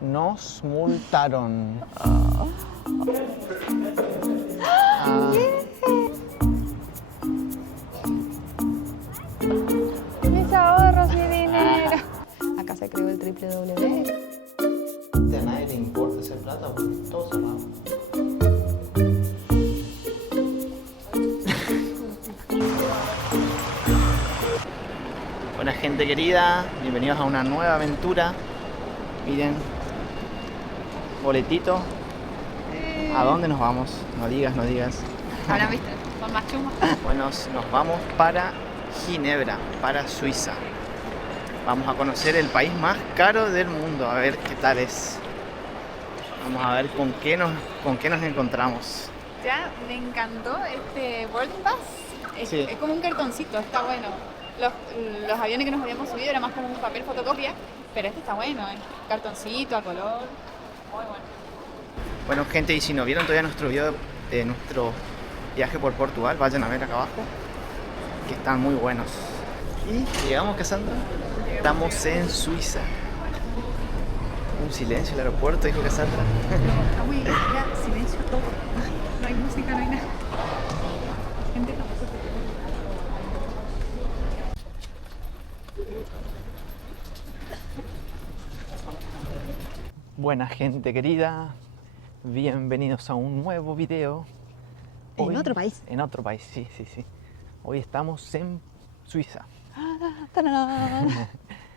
Nos multaron. Mis ahorros, mi dinero. Acá se creó el www. A nadie le importa hacer plata porque todo cerrado. Buena gente querida, bienvenidos a una nueva aventura. Miren, boletito. ¿A dónde nos vamos? No digas, no digas. Ahora viste, son más chumas. Bueno, nos vamos para Ginebra, para Suiza. Vamos a conocer el país más caro del mundo, a ver qué tal es. Vamos a ver con qué nos encontramos. Ya me encantó este boarding pass. Sí. Es como un cartoncito, está bueno. Los aviones que nos habíamos subido era más como un papel fotocopia, pero este está bueno, cartoncito a color, muy bueno. Bueno, gente, y si no vieron todavía nuestro video de nuestro viaje por Portugal, vayan a ver acá abajo, que están muy buenos. Y llegamos, Cassandra. Estamos en Suiza. Un silencio en el aeropuerto, dijo Cassandra. Está muy ya, silencio todo. No hay música, no hay nada. Gente, no. Buena gente querida, bienvenidos a un nuevo video. ¿En otro país? En otro país, sí. Hoy estamos en Suiza.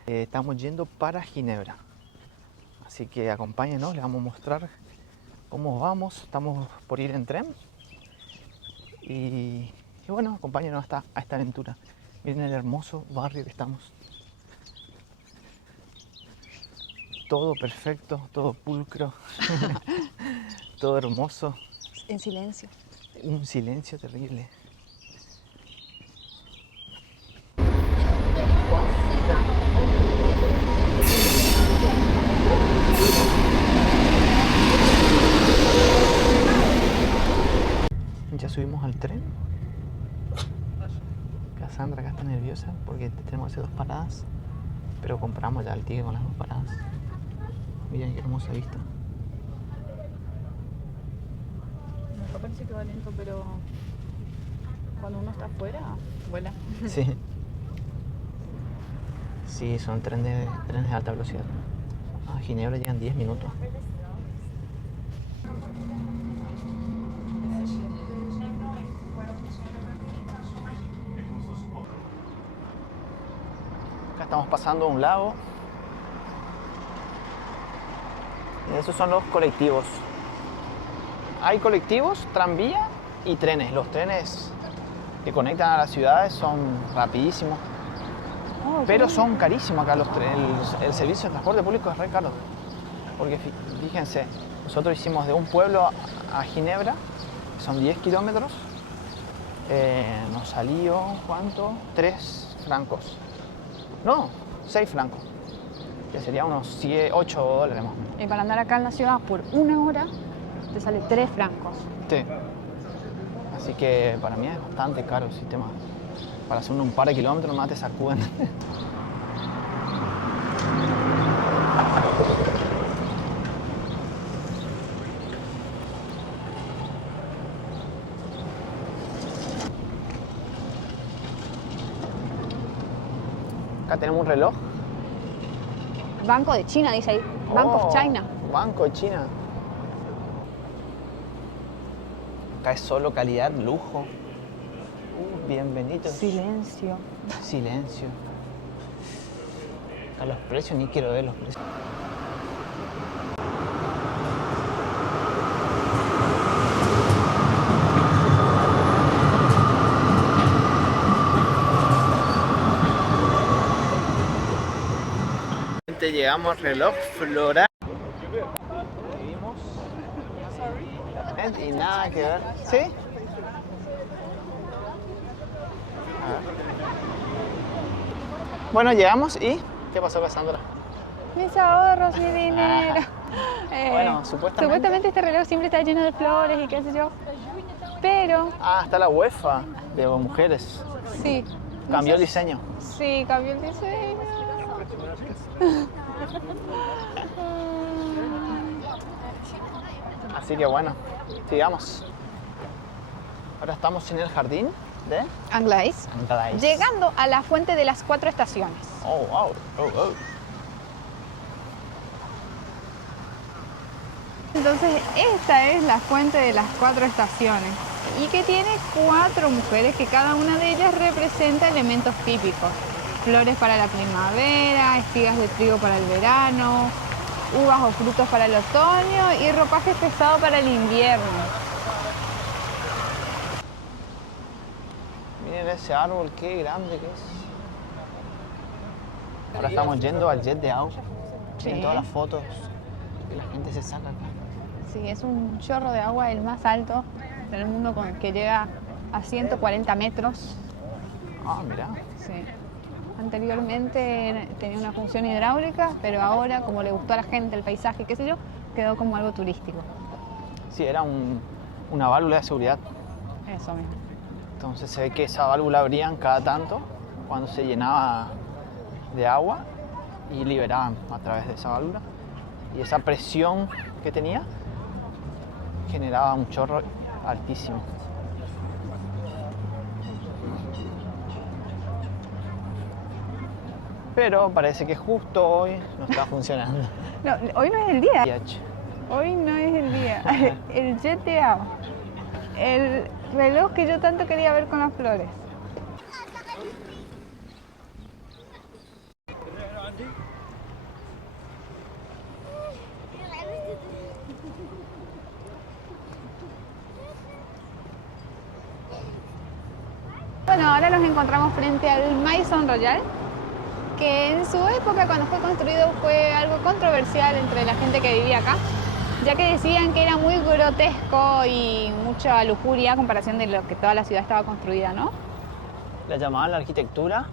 Estamos yendo para Ginebra. Así que acompáñenos, les vamos a mostrar cómo vamos. Estamos por ir en tren. Y bueno, acompáñenos a esta aventura. Miren el hermoso barrio que estamos. Todo perfecto, todo pulcro, todo hermoso. En silencio. Un silencio terrible. Ya subimos al tren. Cassandra acá está nerviosa porque tenemos que hacer 2 paradas, pero compramos ya el ticket con las 2 paradas. Miren qué hermosa vista. Me parece que va lento, pero cuando uno está afuera, vuela. Sí. Sí, son trenes de alta velocidad. A Ginebra llegan 10 minutos. Acá estamos pasando un lago. Y esos son los colectivos. Hay colectivos, tranvía y trenes. Los trenes que conectan a las ciudades son rapidísimos. Pero son carísimos acá los trenes. El servicio de transporte público es re caro. Porque fíjense, nosotros hicimos de un pueblo a Ginebra, son 10 kilómetros. Nos salió, ¿cuánto? 3 francos. No, 6 francos. Que sería unos 8 dólares más o menos. Y para andar acá en la ciudad por 1 hora, te sale 3 francos. Sí. Así que para mí es bastante caro el sistema. Para hacer un par de kilómetros nomás te sacuden. Acá tenemos un reloj. Banco de China, dice ahí. Bank of China. Banco de China. Acá es solo calidad, lujo. Bienvenidos. Silencio. Silencio. A los precios ni quiero ver los precios. Llegamos al reloj floral. Vivimos. Y nada que ver. ¿Sí? Bueno, llegamos y... ¿Qué pasó, Cassandra? Mis ahorros, mi dinero. Bueno, Supuestamente este reloj siempre está lleno de flores y qué sé yo. Pero... Ah, está la UEFA de mujeres. Sí. Cambió el diseño. Sí, cambió el diseño. Así que bueno, sigamos. Ahora estamos en el jardín de Anglais. Anglais. Llegando a la fuente de las 4 estaciones. Oh, wow. Oh, oh. Entonces, esta es la fuente de las 4 estaciones y que tiene 4 mujeres que cada una de ellas representa elementos típicos. Flores para la primavera, espigas de trigo para el verano, uvas o frutos para el otoño y ropaje pesado para el invierno. Miren ese árbol, qué grande que es. Ahora estamos yendo al jet de agua. Miren todas las fotos que la gente se saca acá. Sí, es un chorro de agua, el más alto del mundo, que llega a 140 metros. Ah, mirá. Sí. Anteriormente tenía una función hidráulica, pero ahora, como le gustó a la gente el paisaje, qué sé yo, quedó como algo turístico. Sí, era una válvula de seguridad. Eso mismo. Entonces se ve que esa válvula abrían cada tanto cuando se llenaba de agua y liberaban a través de esa válvula. Y esa presión que tenía generaba un chorro altísimo. Pero parece que justo hoy no está funcionando. No, hoy no es el día. DH. Hoy no es el día. El jet de agua. El reloj que yo tanto quería ver con las flores. Bueno, ahora nos encontramos frente al Maison Royal, que en su época, cuando fue construido, fue algo controversial entre la gente que vivía acá, ya que decían que era muy grotesco y mucha lujuria a comparación de lo que toda la ciudad estaba construida, ¿no? La llamaban la arquitectura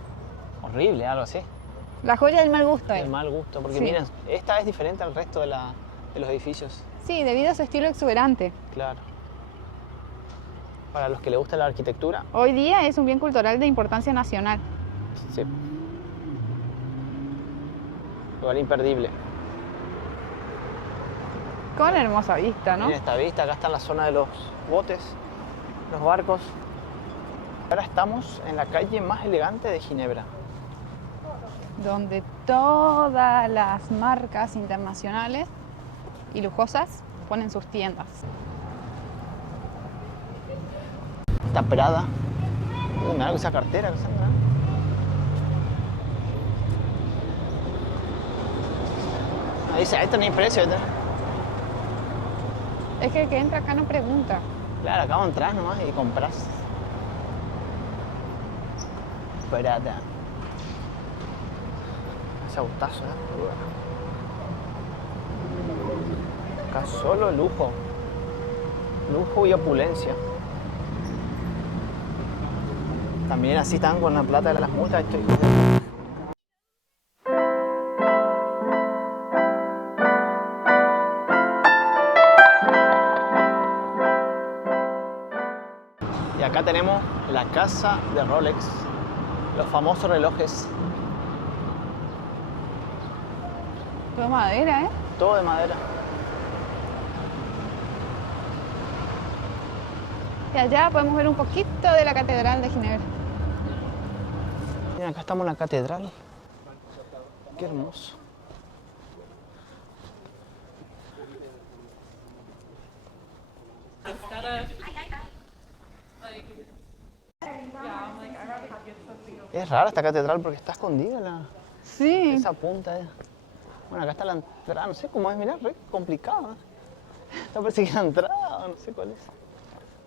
horrible, algo así. La joya del mal gusto. El mal gusto, porque Sí. miren, esta es diferente al resto de los edificios. Sí, debido a su estilo exuberante. Claro. Para los que les gusta la arquitectura, Hoy día es un bien cultural de importancia nacional. sí. Lugar imperdible. Con hermosa vista, ¿no? Miren esta vista, acá está la zona de los botes, los barcos. Ahora estamos en la calle más elegante de Ginebra. Donde todas las marcas internacionales y lujosas ponen sus tiendas. Esta Prada. Me da esa cartera, Cassandra. Ahí dice, esto no hay precio. ¿Esto? Es que el que entra acá no pregunta. Claro, acá entras nomás y compras. Prada. Ese autazo, Acá solo lujo. Lujo y opulencia. También así están con la plata de las multas. Estos hijos de puta. Y acá tenemos la casa de Rolex. Los famosos relojes. Todo madera, ¿eh? Todo de madera. Y allá podemos ver un poquito de la Catedral de Ginebra. Miren, acá estamos en la catedral. Qué hermoso. Es rara esta catedral porque está escondida Sí. esa punta. Bueno, acá está la entrada, no sé cómo es, mirá, re complicada. Esta parece que es la entrada, no sé cuál es.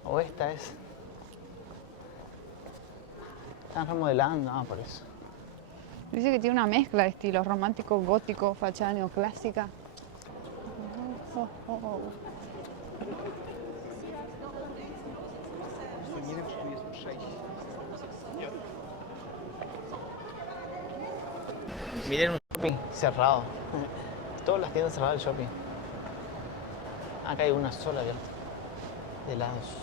O esta es. Están remodelando, por eso. Dice que tiene una mezcla de estilos romántico, gótico, fachada neoclásica. Miren un shopping cerrado. Todas las tiendas cerradas del shopping. Acá hay una sola abierta. De helados.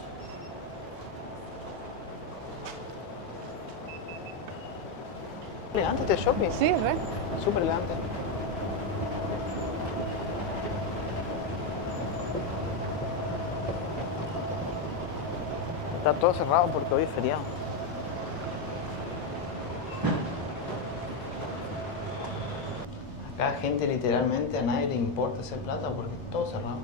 Elegante este shopping. Sí, re. Súper elegante. Está todo cerrado porque hoy es feriado. Acá gente literalmente a nadie le importa hacer plata porque es todo cerrado.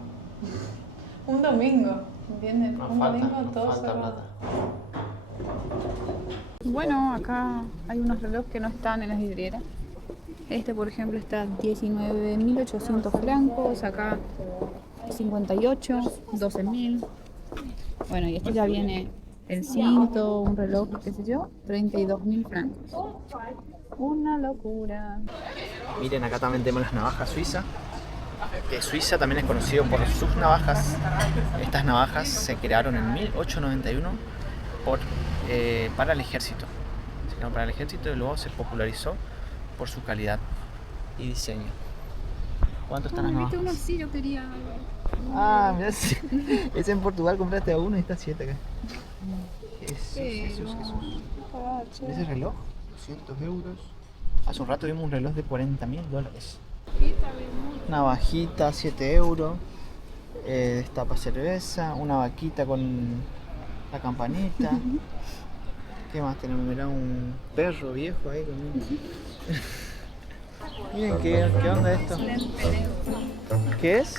Un domingo, ¿entiendes? Nos Un falta, domingo nos todo falta cerrado. plata. Bueno, acá hay unos relojes que no están en las vidrieras. Este, por ejemplo, está 19.800 francos, acá 58, 12.000. Bueno, y esto ya viene el cinto, un reloj, qué sé yo, 32.000 francos. Una locura. Miren, acá también tenemos las navajas suizas. Que Suiza también es conocido por sus navajas. Estas navajas se crearon en 1891 para el ejército. Se crearon para el ejército y luego se popularizó por su calidad y diseño. ¿Cuánto están las navajas? Uno así, yo quería. Ah, mira, ese en Portugal compraste a uno y está 7 acá. Jesús. ¿Ese reloj? 200 euros. Hace un rato vimos un reloj de $40.000. Navajita, 7 euros. Destapa cerveza, una vaquita con la campanita. ¿Qué más tenemos? Mirá, un perro viejo ahí con un... Miren, ¿qué onda esto? ¿Qué es?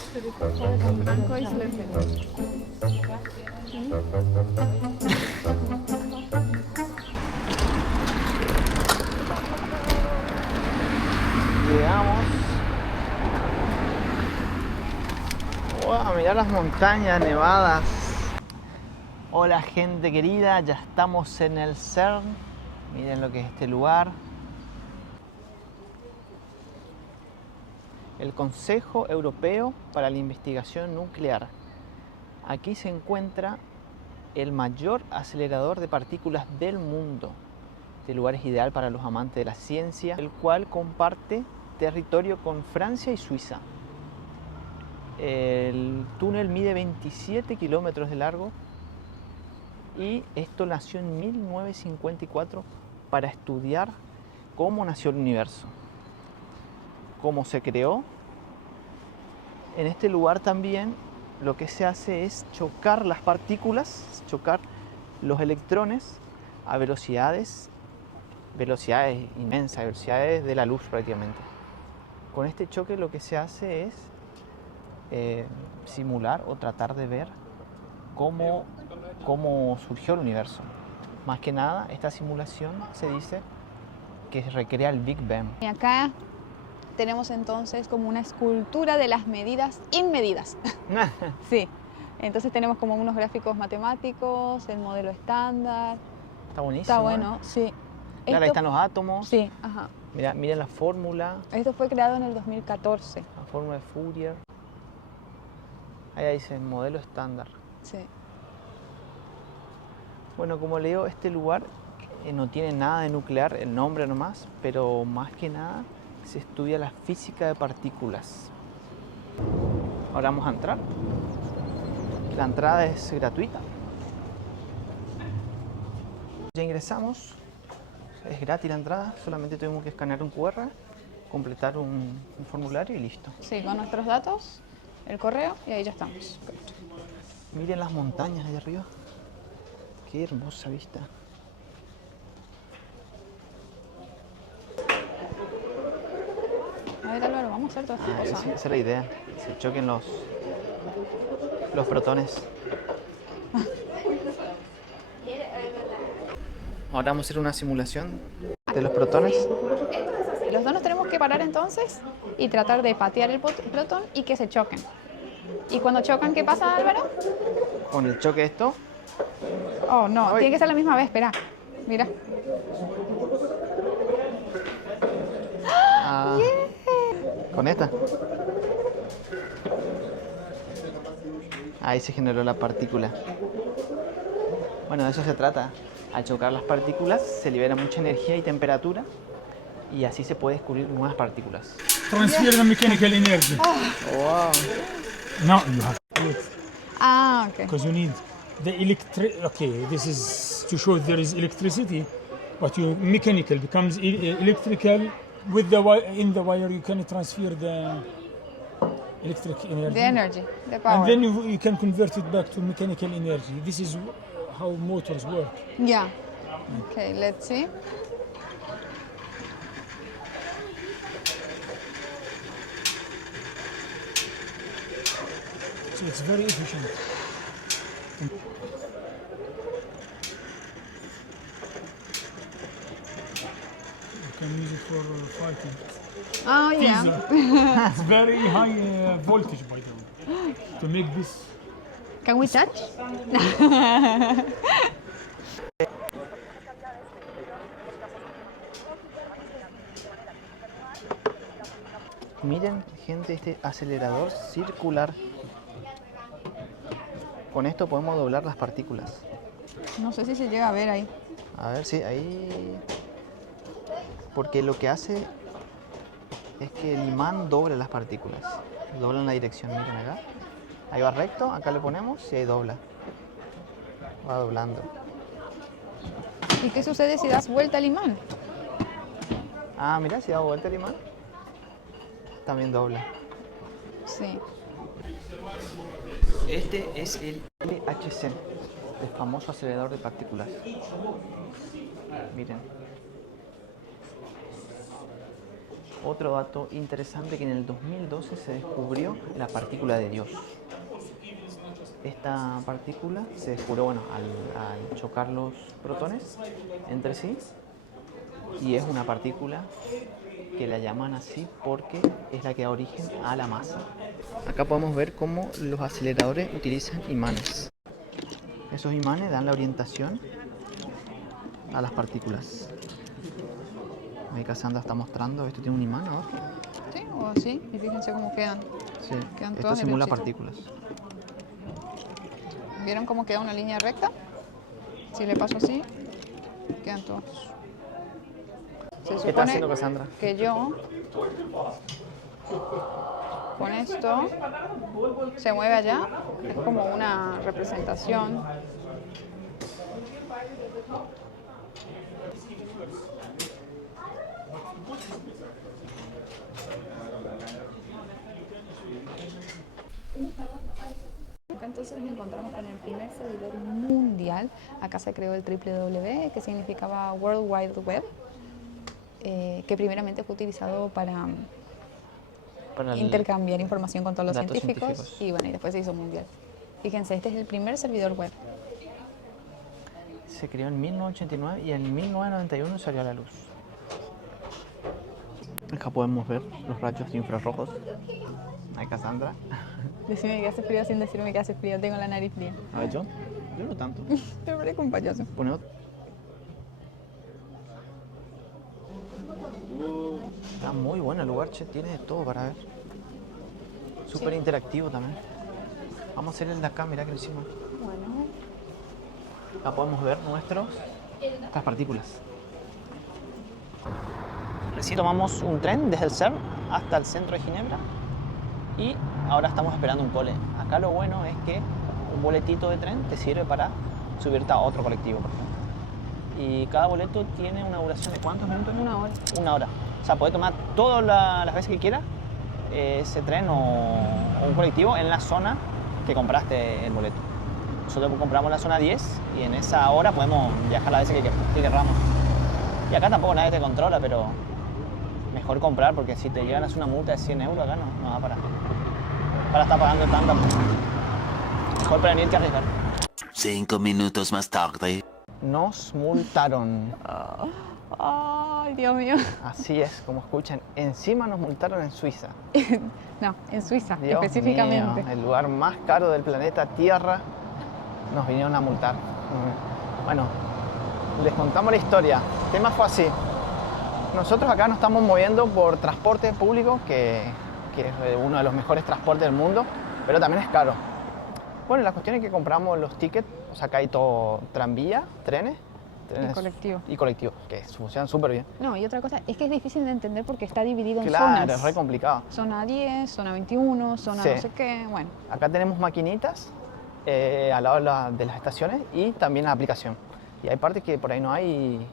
Llegamos. Wow, mirá las montañas nevadas. Hola gente querida, ya estamos en el CERN. Miren lo que es este lugar. El Consejo Europeo para la Investigación Nuclear. Aquí se encuentra el mayor acelerador de partículas del mundo. Este lugar es ideal para los amantes de la ciencia, el cual comparte territorio con Francia y Suiza. El túnel mide 27 kilómetros de largo y esto nació en 1954 para estudiar cómo nació el universo, cómo se creó. En este lugar también lo que se hace es chocar las partículas, chocar los electrones a velocidades inmensas, velocidades de la luz prácticamente. Con este choque lo que se hace es simular o tratar de ver cómo surgió el universo. Más que nada, esta simulación se dice que recrea el Big Bang. Y acá tenemos entonces como una escultura de las medidas inmedidas. Sí, entonces tenemos como unos gráficos matemáticos, el modelo estándar. Está buenísimo. Está bueno, sí. Claro, ahí están los átomos. Sí, ajá. Miren la fórmula. Esto fue creado en el 2014. La fórmula de Fourier. Ahí dice modelo estándar. Sí. Bueno, como le digo, este lugar no tiene nada de nuclear, el nombre nomás, pero más que nada se estudia la física de partículas. Ahora vamos a entrar. La entrada es gratuita. Ya ingresamos. Es gratis la entrada, solamente tuvimos que escanear un QR, completar un formulario y listo. Sí, con nuestros datos, el correo y ahí ya estamos. Miren las montañas allá arriba. Qué hermosa vista. A ver, Álvaro, vamos a hacer todas estas cosas. Esa es la idea, se choquen los protones. Ahora vamos a hacer una simulación de los protones. Los dos nos tenemos que parar entonces y tratar de patear el protón y que se choquen. Y cuando chocan, ¿qué pasa, Álvaro? Con el choque de esto. Oh, no, Ay. tiene que ser la misma vez, espera. Mira. Ah, con esta. Ahí se generó la partícula. Bueno, de eso se trata. Al chocar las partículas se libera mucha energía y temperatura y así se puede descubrir nuevas partículas. Transfer the mechanical energy. Wow. Now you have to do it Ah, ok. because you need the electric. Okay, this is to show there is electricity, but you mechanical becomes electrical with the in the wire. You can transfer the electric energy. The energy, the power. And then you can convert it back to mechanical energy. This is how motors work. Yeah. Okay, let's see. So it's very efficient. You can use it for fighting. Oh, yeah. Easy. It's very high voltage, by the way, to make this. Can we touch? Miren, gente, este acelerador circular. Con esto podemos doblar las partículas. No sé si se llega a ver ahí. A ver si ahí... Porque lo que hace es que el imán doble las partículas. Doblan la dirección, miren acá. Ahí va recto, acá le ponemos y ahí dobla. Va doblando. ¿Y qué sucede si das vuelta al imán? Ah, mira, si da vuelta el imán, también dobla. Sí. Este es el LHC, el famoso acelerador de partículas. Miren. Otro dato interesante, que en el 2012 se descubrió la partícula de Dios. Esta partícula se descubrió, bueno, al chocar los protones entre sí, y es una partícula que la llaman así porque es la que da origen a la masa. Acá podemos ver cómo los aceleradores utilizan imanes. Esos imanes dan la orientación a las partículas. Ahí Cassandra está mostrando, esto tiene un imán abajo. Sí, o así. Y fíjense cómo quedan. Sí, Quedan esto todas simula derechitas. partículas. ¿Vieron cómo queda una línea recta? Si le paso así, quedan todos. Se ¿Qué está supone haciendo Cassandra? que yo, con esto, se mueve allá. Es como una representación. Acá entonces nos encontramos con el primer servidor mundial. Acá se creó el WWW, que significaba World Wide Web, que primeramente fue utilizado para intercambiar información con todos los datos científicos, y bueno, y después se hizo mundial. Fíjense, este es el primer servidor web. Se creó en 1989 y en 1991 salió a la luz. Acá podemos ver los rayos infrarrojos. Ahí Cassandra. Decime que hace frío sin decirme que hace frío, tengo la nariz fría. A ver, yo no tanto. Te parezco un payaso. Pone otro. Está muy bueno el lugar, che, tiene de todo para ver. Súper interactivo también. Vamos a hacer el de acá, mirá que lo hicimos. Bueno. Acá podemos ver nuestras partículas. Recién tomamos un tren desde el CERN hasta el centro de Ginebra y ahora estamos esperando un cole. Acá lo bueno es que un boletito de tren te sirve para subirte a otro colectivo, por ejemplo. Y cada boleto tiene una duración de ¿cuántos minutos? 1 hora. 1 hora. O sea, podés tomar todas las veces que quieras ese tren o un colectivo en la zona que compraste el boleto. Nosotros compramos la zona 10 y en esa hora podemos viajar las veces que queramos. Y acá tampoco nadie te controla, pero mejor comprar, porque si te llegan a hacer una multa de 100 euros acá no da para estar pagando tanta. Mejor prevenir que arriesgar. 5 minutos más tarde. Nos multaron. Ay, Dios mío. Así es, como escuchan. Encima nos multaron en Suiza. No, en Suiza, Dios específicamente. mío, el lugar más caro del planeta Tierra, nos vinieron a multar. Bueno, les contamos la historia. El tema fue así. Nosotros acá nos estamos moviendo por transporte público, que es uno de los mejores transportes del mundo, pero también es caro. Bueno, la cuestión es que compramos los tickets, o sea, acá hay todo tranvía, trenes Y colectivo. que funcionan súper bien. No, y otra cosa, es que es difícil de entender porque está dividido en Claro, zonas. es re complicado. Zona 10, zona 21, zona Sí. no sé qué, bueno. Acá tenemos maquinitas al lado de las estaciones y también la aplicación. Y hay partes que por ahí no hay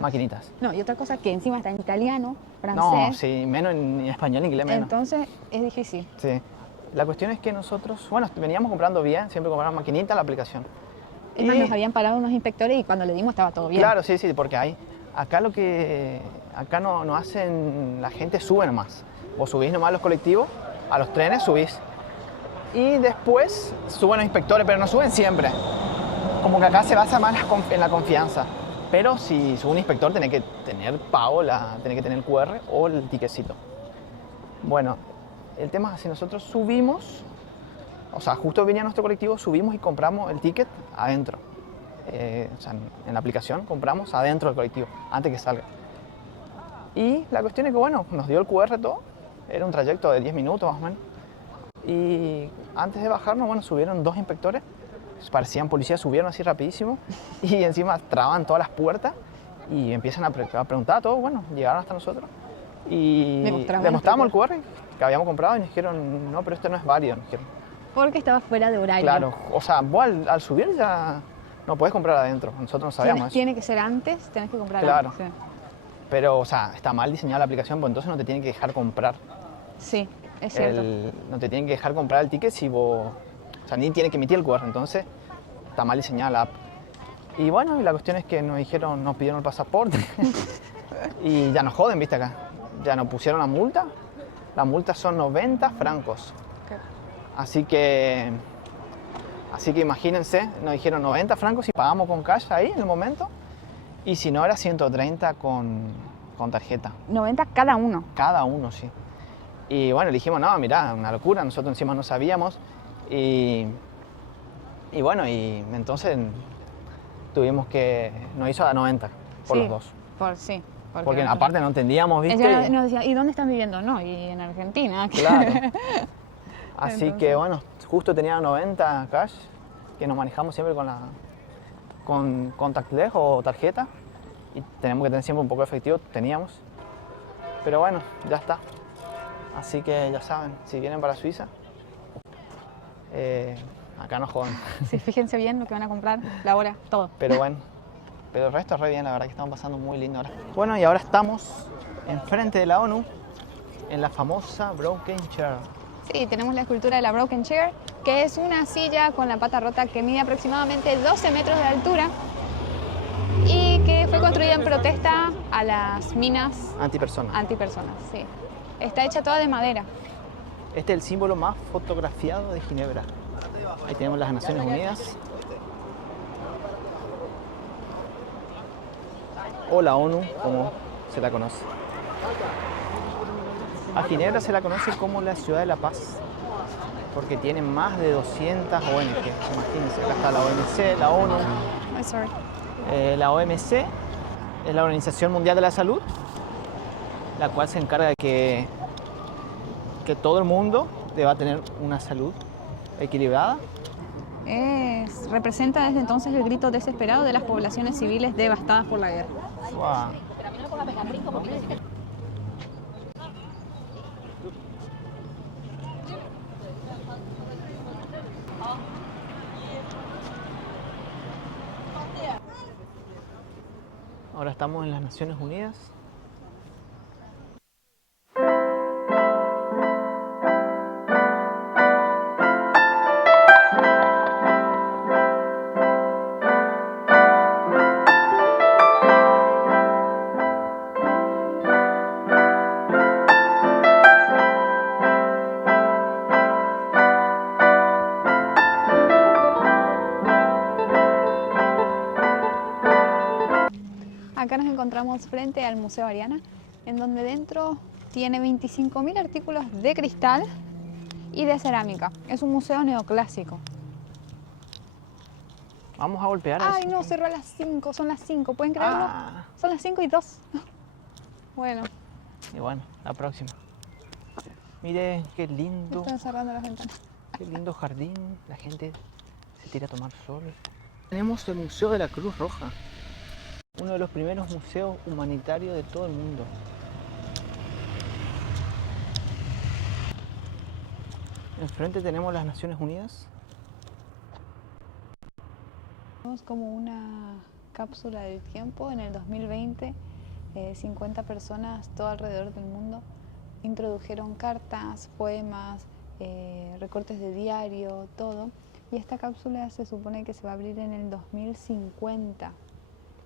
maquinitas. No, y otra cosa que encima está en italiano, No, francés. sí, menos en español, inglés menos. Entonces es difícil. Sí. La cuestión es que nosotros, bueno, veníamos comprando bien, siempre compramos maquinita la aplicación. Es más, Y- nos habían parado unos inspectores y cuando le dimos estaba todo bien. Claro, sí, sí, porque acá acá no hacen, la gente sube nomás. Vos subís nomás a los colectivos, a los trenes subís. Y después suben los inspectores, pero no suben siempre. Como que acá se basa más en la confianza. Pero si sube un inspector, tiene que tener pago, tiene que tener el QR o el tiquecito. Bueno, el tema es si nosotros subimos, o sea, justo venía nuestro colectivo, subimos y compramos el ticket adentro. O sea, en la aplicación compramos adentro del colectivo, antes que salga. Y la cuestión es que, bueno, nos dio el QR todo, era un trayecto de 10 minutos más o menos. Y antes de bajarnos, bueno, subieron 2 inspectores, parecían policías, subieron así rapidísimo y encima traban todas las puertas y empiezan a preguntar a todos, bueno, llegaron hasta nosotros. Y Le mostramos el QR que habíamos comprado y nos dijeron, no, pero esto no es válido, nos dijeron. Porque estaba fuera de horario. Claro, o sea, vos al subir ya no podés comprar adentro, nosotros no sabíamos eso. Tiene que ser antes, tenés que comprar Claro. antes. Pero, o sea, está mal diseñada la aplicación, pues entonces no te tienen que dejar comprar. Sí, es cierto. No te tienen que dejar comprar el ticket si vos... O sea, ni tiene que emitir el QR, entonces está mal diseñada la app. Y bueno, y la cuestión es que nos dijeron, nos pidieron el pasaporte y ya nos joden, viste acá. Ya nos pusieron la multa. La multa son 90 francos. Ok. Así que imagínense, nos dijeron 90 francos y pagamos con cash ahí en el momento. Y si no, era 130 con tarjeta. 90 cada uno. Cada uno, sí. Y bueno, le dijimos, no, mirá, una locura, nosotros encima no sabíamos. Y bueno, y entonces nos hizo a 90 por Sí, los dos. Sí. Porque aparte no entendíamos, ¿viste? Ella nos decía, ¿y dónde están viviendo? No, y en Argentina. Claro. Así Entonces. que bueno, justo tenía 90 cash, que nos manejamos siempre con contactless o tarjeta. Y tenemos que tener siempre un poco de efectivo, teníamos. Pero bueno, ya está. Así que ya saben, si vienen para Suiza, acá no joden. Sí, fíjense bien lo que van a comprar, la hora, todo. Pero bueno, pero el resto es re bien, la verdad que estamos pasando muy lindo ahora. Bueno, y ahora estamos enfrente de la ONU, en la famosa Broken Chair. Sí, tenemos la escultura de la Broken Chair, que es una silla con la pata rota que mide aproximadamente 12 metros de altura y que fue construida en protesta a las minas Antipersona. antipersonas. Sí. Está hecha toda de madera. Este es el símbolo más fotografiado de Ginebra. Ahí tenemos las Naciones Unidas. O la ONU, como se la conoce. A Ginebra se la conoce como la ciudad de la paz, porque tiene más de 200 ONG. Imagínense, acá está la OMC, la ONU. Oh, sorry. La OMC es la Organización Mundial de la Salud, la cual se encarga de que todo el mundo deba tener una salud equilibrada. Representa desde entonces el grito desesperado de las poblaciones civiles devastadas por la guerra. Wow. Ahora estamos en las Naciones Unidas. Acá nos encontramos frente al Museo Ariana, en donde dentro tiene 25.000 artículos de cristal y de cerámica. Es un museo neoclásico. Vamos a golpear Ay, eso. no, cerró a las 5, son las 5, ¿pueden creerlo? Ah. Son las 5:02. Bueno, Y bueno, la próxima. Mire qué lindo, están cerrando las ventanas. qué lindo jardín. La gente se tira a tomar sol. Tenemos el Museo de la Cruz Roja, uno de los primeros museos humanitarios de todo el mundo. Enfrente tenemos las Naciones Unidas. Tenemos como una cápsula del tiempo. En el 2020, 50 personas todo alrededor del mundo introdujeron cartas, poemas, recortes de diario, todo, Y esta cápsula se supone que se va a abrir en el 2050.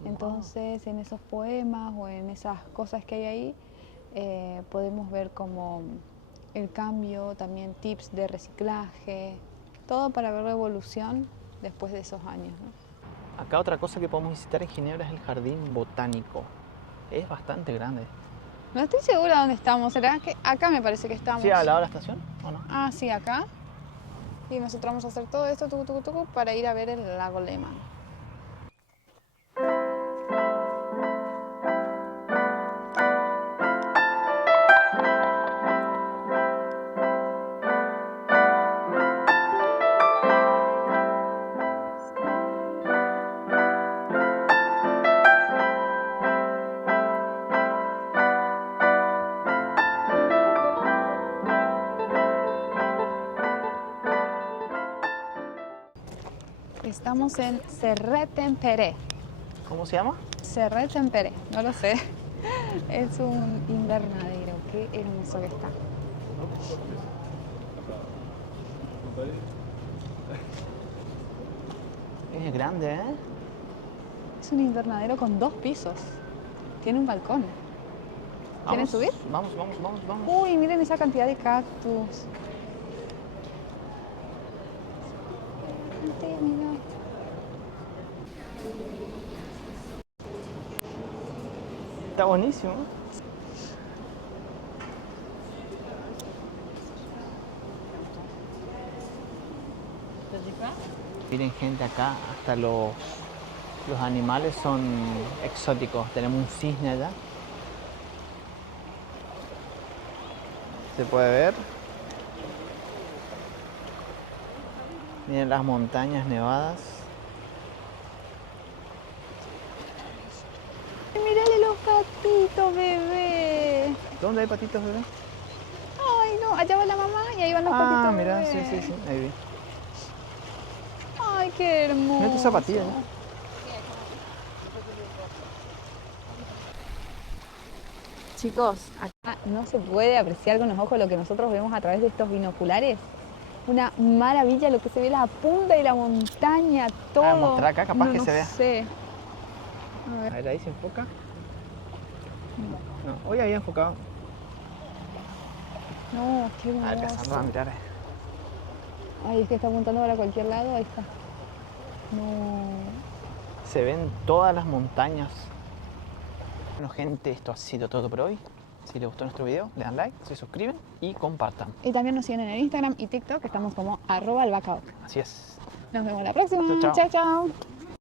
Entonces, en esos poemas o en esas cosas que hay ahí, podemos ver como el cambio, también tips de reciclaje, todo para ver la evolución después de esos años, ¿no? Acá otra cosa que podemos visitar en Ginebra es el jardín botánico. Es bastante grande. No estoy segura dónde estamos. ¿Será que acá me parece que estamos? ¿Sí al lado de la estación o no? Ah, sí, acá. Y nosotros vamos a hacer todo esto para ir a ver el lago Lehmann. Estamos en Serret-en-Pere. ¿Cómo se llama? Serret-en-Pere, no lo sé. Es un invernadero, qué hermoso que está. Es grande, ¿eh? Es un invernadero con 2 pisos. Tiene un balcón. ¿Quieren subir? Vamos. Uy, miren esa cantidad de cactus. Mira. Está buenísimo. Miren gente acá, hasta los animales son exóticos. Tenemos un cisne allá. Se puede ver. Miren las montañas nevadas. Mírale los patitos, bebé. ¿Dónde hay patitos, bebé? Ay, no, allá va la mamá y ahí van los patitos. Ah, mira, bebé. sí, ahí vi. Ay, qué hermoso. Mira tus zapatillas, ¿no? Chicos, acá no se puede apreciar con los ojos lo que nosotros vemos a través de estos binoculares. Una maravilla lo que se ve la punta de la montaña, todo. Ah, mostrar acá, capaz que no se vea. Sé. A ver, ahí se enfoca. No, hoy había enfocado. No, qué A ver, hermoso. empezando a mirar. Ay, es que está apuntando para cualquier lado, ahí está. No. Se ven todas las montañas. Bueno, gente, esto ha sido todo por hoy. Si les gustó nuestro video, le dan like, se suscriben y compartan. Y también nos siguen en el Instagram y TikTok, que estamos como @albacao. Así es. Nos vemos la próxima. Chau, chau. Chao, chao.